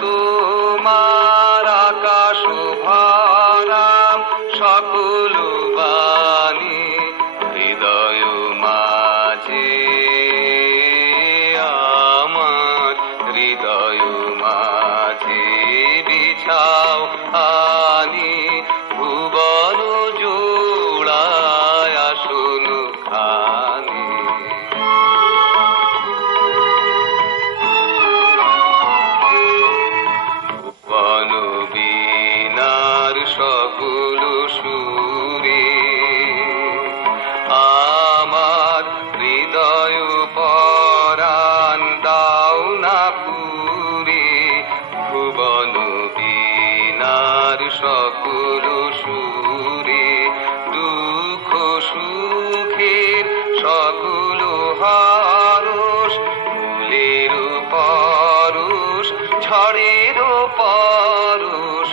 তোমার আকাশ ভরা সকল বাণী হৃদয় মাঝে, আমার হৃদয় মাঝে বিছাও আনি ভুবন জোড়ায় আসন খানি। ভুবন বীণার সকল সুরে আমার হৃদয় পরাণ দাও না পুরে। ভুবন বীণার সকল সুরে দুঃখ সুখের সকল হরষ, ফুলের পরশ ঝড়ের পরশ